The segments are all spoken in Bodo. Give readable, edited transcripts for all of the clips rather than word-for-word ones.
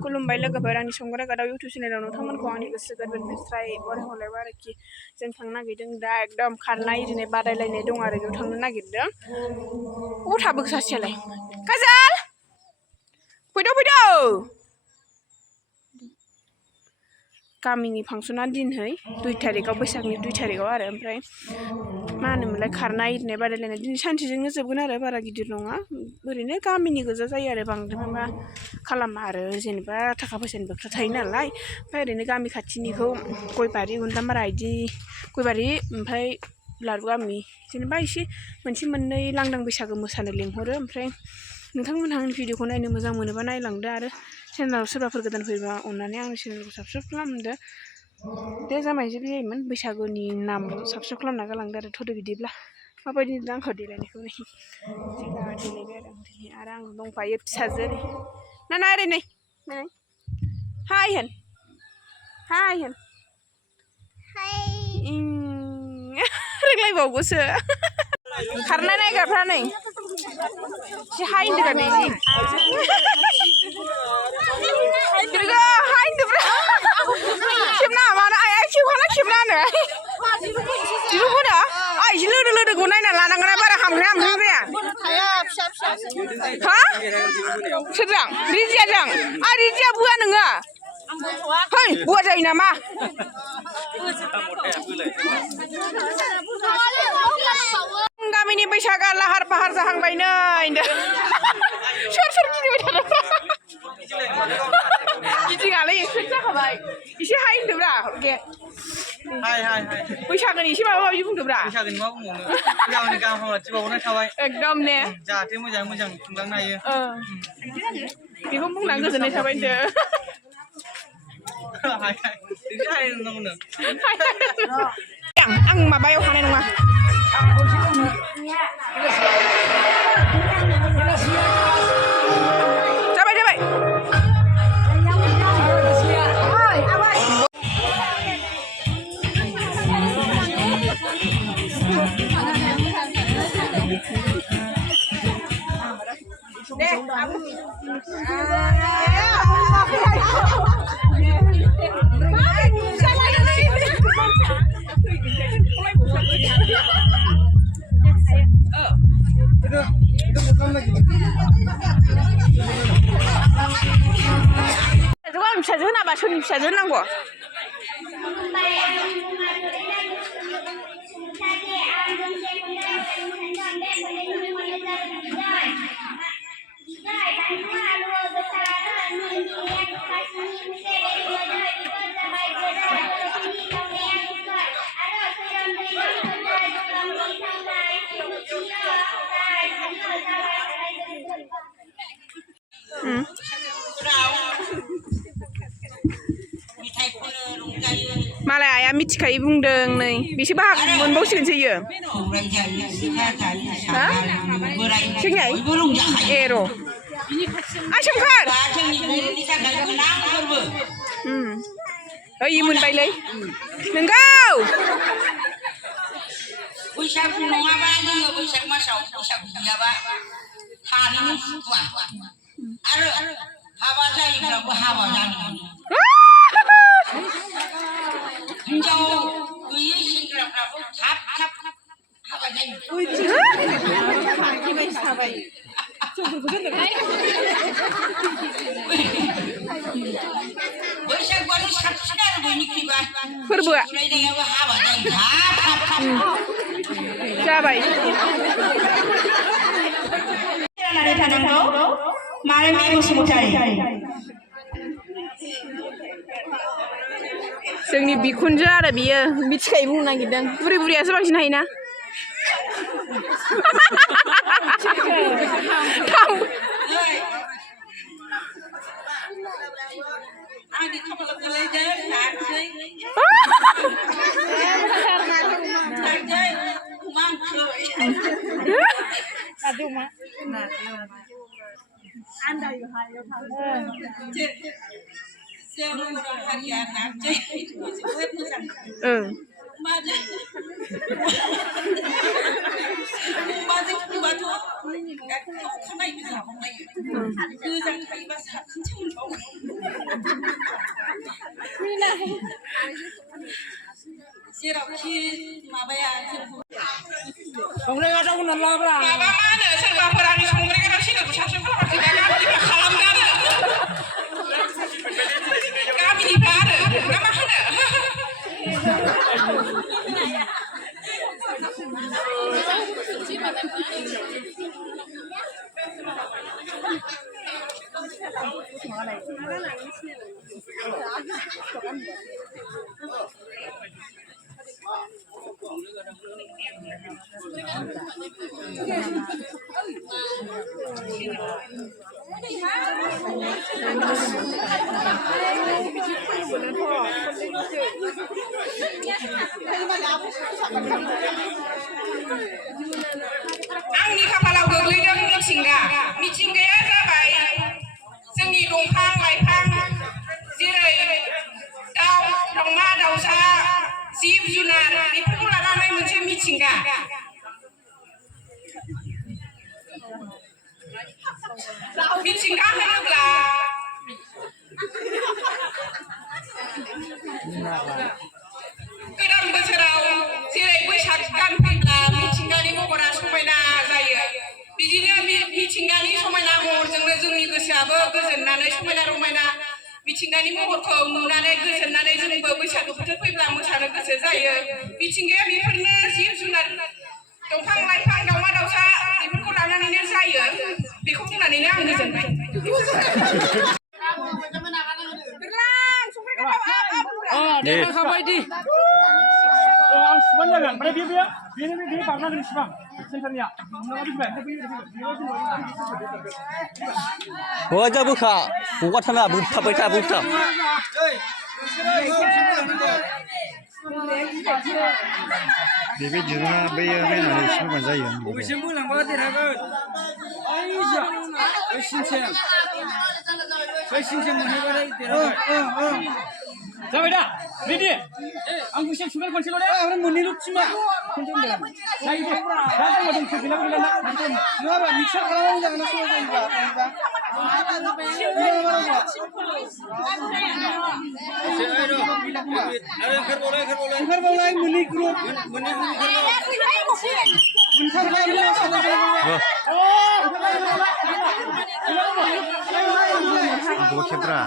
खुलुमबाय लोगोफोर आंनि संग्रा गादाव इउटुब चेनेलाव नोंथांमोनखौ आंनि गोसो गोरबोनिफ्राय बरायहरलायबाय आरोखि जों थांनो नागिरदों दा एकदम खारनाय इदिनो बादायलायनाय दं आरो बेयाव थांनो नागिरदों अ थाबो सासेयालाय काजल फैदो गामिनि फांसना दिनहै 2 तारिखआव बैसागनि 2 तारिखआव आरो ओमफ्राय मा होनोमोनलाय खारनाय इदिनो बादायलायनाय दिनै सानसेजोंनो जोबगोन आरो बारा गिदिर नङा ओरैनो गामिनि गोजा जायो आरो बांद्राय मा खालामा आरो जेनेबा थाखा फैसानि बोथोर थायो नालाय ओमफ्राय ओरैनो गामि खाथिनिखौ गयबारि उन्दामारा इदि गयबारि ओमफ्राय लारु गामि जेनेबा एसे मोनसे मोननै लांदां बैसागो मोसानो लिंहरो ओमफ्राय नोंथांमोनहा आंनि भिडिअखौ नायनो मोजां मोनोबा नायलांदो आरो चेनेलाव सोरबाफोर गोदान फैबा अननानै आंनि चेनेलखौ साबस्क्राइब खालामदो दे जामाय जे बियोमोन बैसागुनि नाम साबस्क्राइब खालामना गालांदो आरो थ'दो बिदिब्ला माबायदि नुदों आंखौ देलायनायखौ नै देलायबाय आरो आं दंफायो फिसाजो ना ओरै नै हाय होन रोंलायबावगौसो खारनाय नायग्राफ्रा नै एसे हाय होनदों नै खेबना मानो आइ खेबखाना खेबना दिरुंखौनो आइ एसे लोदोखौ नायना लानांगोन बारा हामग्रा हामग्राया हा सोरजों रिजियाजों रिजिया बुआ नोङो है बुआ जायो नामा गामिनि बैसागा लाहार फाहार जाहांबाय नै सोर गिदिंबाय थादों गिदिङालै एक्सपेक्ट जाखाबाय एसे हाय होनदोब्रा गे हाय बैसागोनि एसे माबा माबि बुंदोब्रा बैसागोनि मा बुंबावनो गामिनि गाहाम हामलायथि बावहरनाय थाबाय एकदम ने जाहाथे मोजाङै मोजां खुंलांनो हायो बेखौ बुंना गोजोननाय थाबाय होनदो आं माबायाव हानाय नङा जाबाय फिसाजो होनाबा सोरनि फिसाजो होनांगौ मालाय आइया मिथिखायो बुंदों नै बिसो बाहागो मोनबावसिगोनसो इयो हा सोरनिया ए र' सोमखोर ओइ मोनबायलै नोंगौ बैसागु नङाबा जोङो बैसाग मासाव बैसागु गैयाबा थानोनो सुखुवा आरो हाबा जायोब्लाबो हाबा जानो हिनजाव गैयै सेंग्राफ्राबो थाब हाबा जायो बैसागुआनो साबसिन आरो बयनिख्रुइबा फोरबोआ हाबा जायो थाब जाबाय थानांगौ माने बसुमतारी जोंनि बिखुनजो आरो बियो मिथिखायो बुंनो नागिरदों बुरै बुरैयासो बांसिन हायोना जेरावखि माबाया संग्राय गादाखौ नलाब्रा माबा मा होनो सोरबाफोर आंनि संग्राय गादाव सिगांखौ साबसिन खालामाखै गामिनिफ्रा खालामदो आरो गामिनिफ्रा आरो ना मा होनो आंनि खाफालाव गोग्लैदों मिथिंगा मिथिंगाया जाबाय जोंनि दंफां लाइफां जेरै दाउ दाउमा दाउसा जिब जुनार बेफोरखौ लानानै मोनसे मिथिंगा मिथिंगा होनोब्ला गोदान बोसोराव जेरै बैसाग दान फैब्ला मिथिंगानि महरा समायना जायो बिदिनो मिथिंगानि समायना महरजोंनो जोंनि गोसोआबो गोजोननानै समायना रमायना मिथिंगानि महरखौ नुनानै गोजोननानै जोंबो बैसागु बोथोर फैब्ला मोसानो गोसो जायो मिथिंगाया बेफोरनो जिब जुनार दंफां लाइफां दाउमा दाउसा बेफोरखौ लानानैनो जायो बेखौ बुंनानैनो आं गोजोनबाय दे खाबाय दि आं सुबानो जागोन ओमफ्राय बे बारनांगोन इसिबां सेन्टारनिया जा बोखा बगा थाङा बुथाबबाय था बुथाब बे दिरुङा बैयो नायनानै सोरबा जायो बबेसिम बोलांबा देरहागोन बै सिंसिम मोनहैबाथाय देरहाबाय जाबाय दा रेडि आं गुसेब सुगोन खनसेल' दे ओमफ्राय मोननैल' टिमा खनसे जायो दे दा जोंबो दंसै गैला नङाबा मिक्सार खालामनानै जागोन ना सोरबा जायोबा ओंखारबावलाय मोननै ग्रुप खेब्रा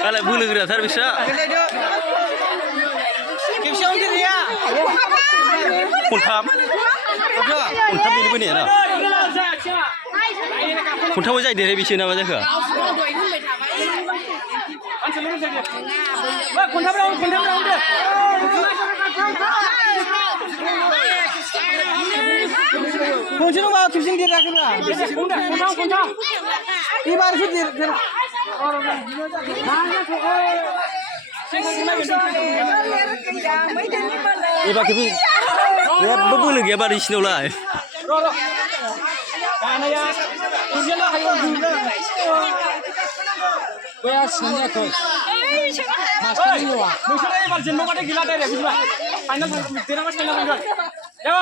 Kalau bulu gerak tar bisa. खेबसेयावनो देरहाया खनथाम बेनो बोनाया ना खनथामाव जाय देरहाय बेसे नामा जाखो खनसे नङा खेबसेनो देरहाखैना एबारसो देर Iba kipi, ya berbulu ya baru isinya lah. Karena ya, ini lah yang guna. Bayar semuanya kau. Master ini wah. Misalnya ibar jenuh pada gila deh, bisa. Final tidak mas final final. Ya,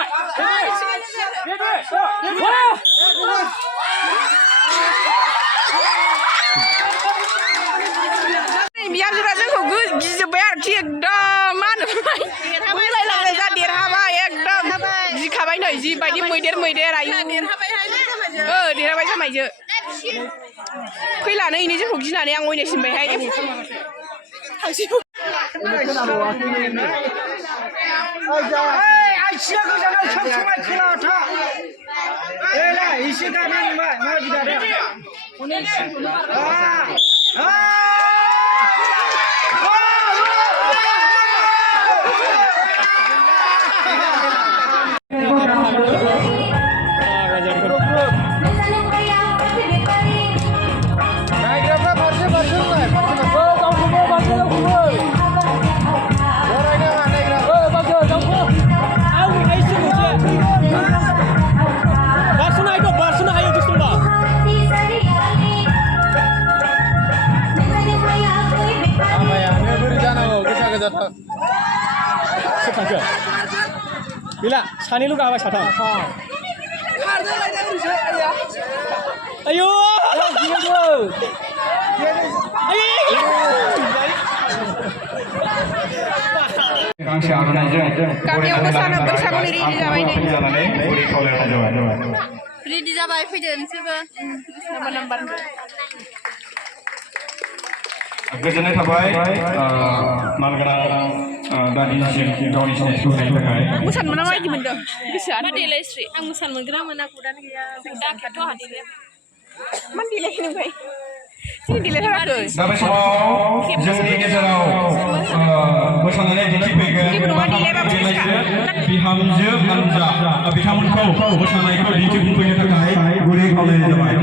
biar juga जोंखौ गिजोब्बाय आरोखि एकदम मा होनोमोनलाय बुंलायलांनाय जा देरहाबाय एकदम गिखाबाय नै जिबायदि मैदेर आयु देरहाबाय जामायजो फैलानो इनि जोंखौ गिनानै आं अयनाय सिनबायहाय आइसिया गोजानाव सब समाय खोलाथा एसे गाना मा गिदा सोर थांखो गैला सानैल' गाबाय साथाम आयौ गामियाव मोसानो बैसागुनि रेडि जाबाय नै रेडि जाबाय फैदो नोंसोरबो गोजोननाय थाबाय मानगोनां दादिनिसिम गावनि सिनायथिखौ होनायनि थाखाय मोसानो मोना माबायदि मोनदों गोसोआ देलायस्रि आं मोसानो मोनगोना मोना खौदानो गैया दाखेथ' हादिले मान देलायखै नोंलाय जों देलायथाराखै दा बे समाव जोंनि गेजेराव मोसानानै दिन्थिफैगोन बिहामजो हानजा बिथांमोनखौ मोसानायखौ दिन्थिफुंफैनो थाखाय गुरै खावलायनाय जाबाय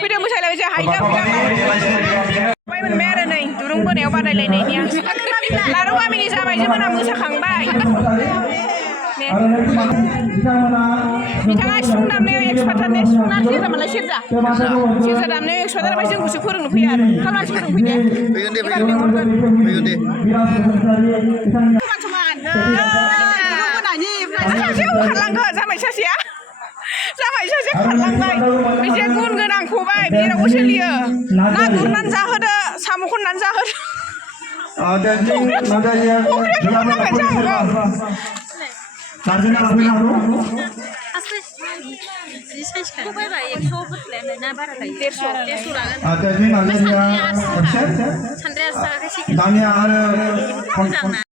फैदो मोसालायबाय जों हायगा बाय मोनबाय आरो नै दुरुं बोनायाव बादायलायनायनिया लारु गामिनि जाबायजो मोना मोसाखांबाय बिथाङा सिफुं दामनायाव एक्सपार्टथारने सिफुंना सेरजा मालाय सेरजा दामनायाव एक्सपार्ट जाबाय जोंखौसो फोरोंनो फैया आरो खालामासो फोरोंफैदे एबार लेंहरगोन समान सासेयाव खारलांगोन जामाय सासेया खारलांबाय बेसे गुन गोनां खबाय जेरावबो सोलियो ना गुरनानै जाहोदो साम' खननानै जाहोदो सानद्राया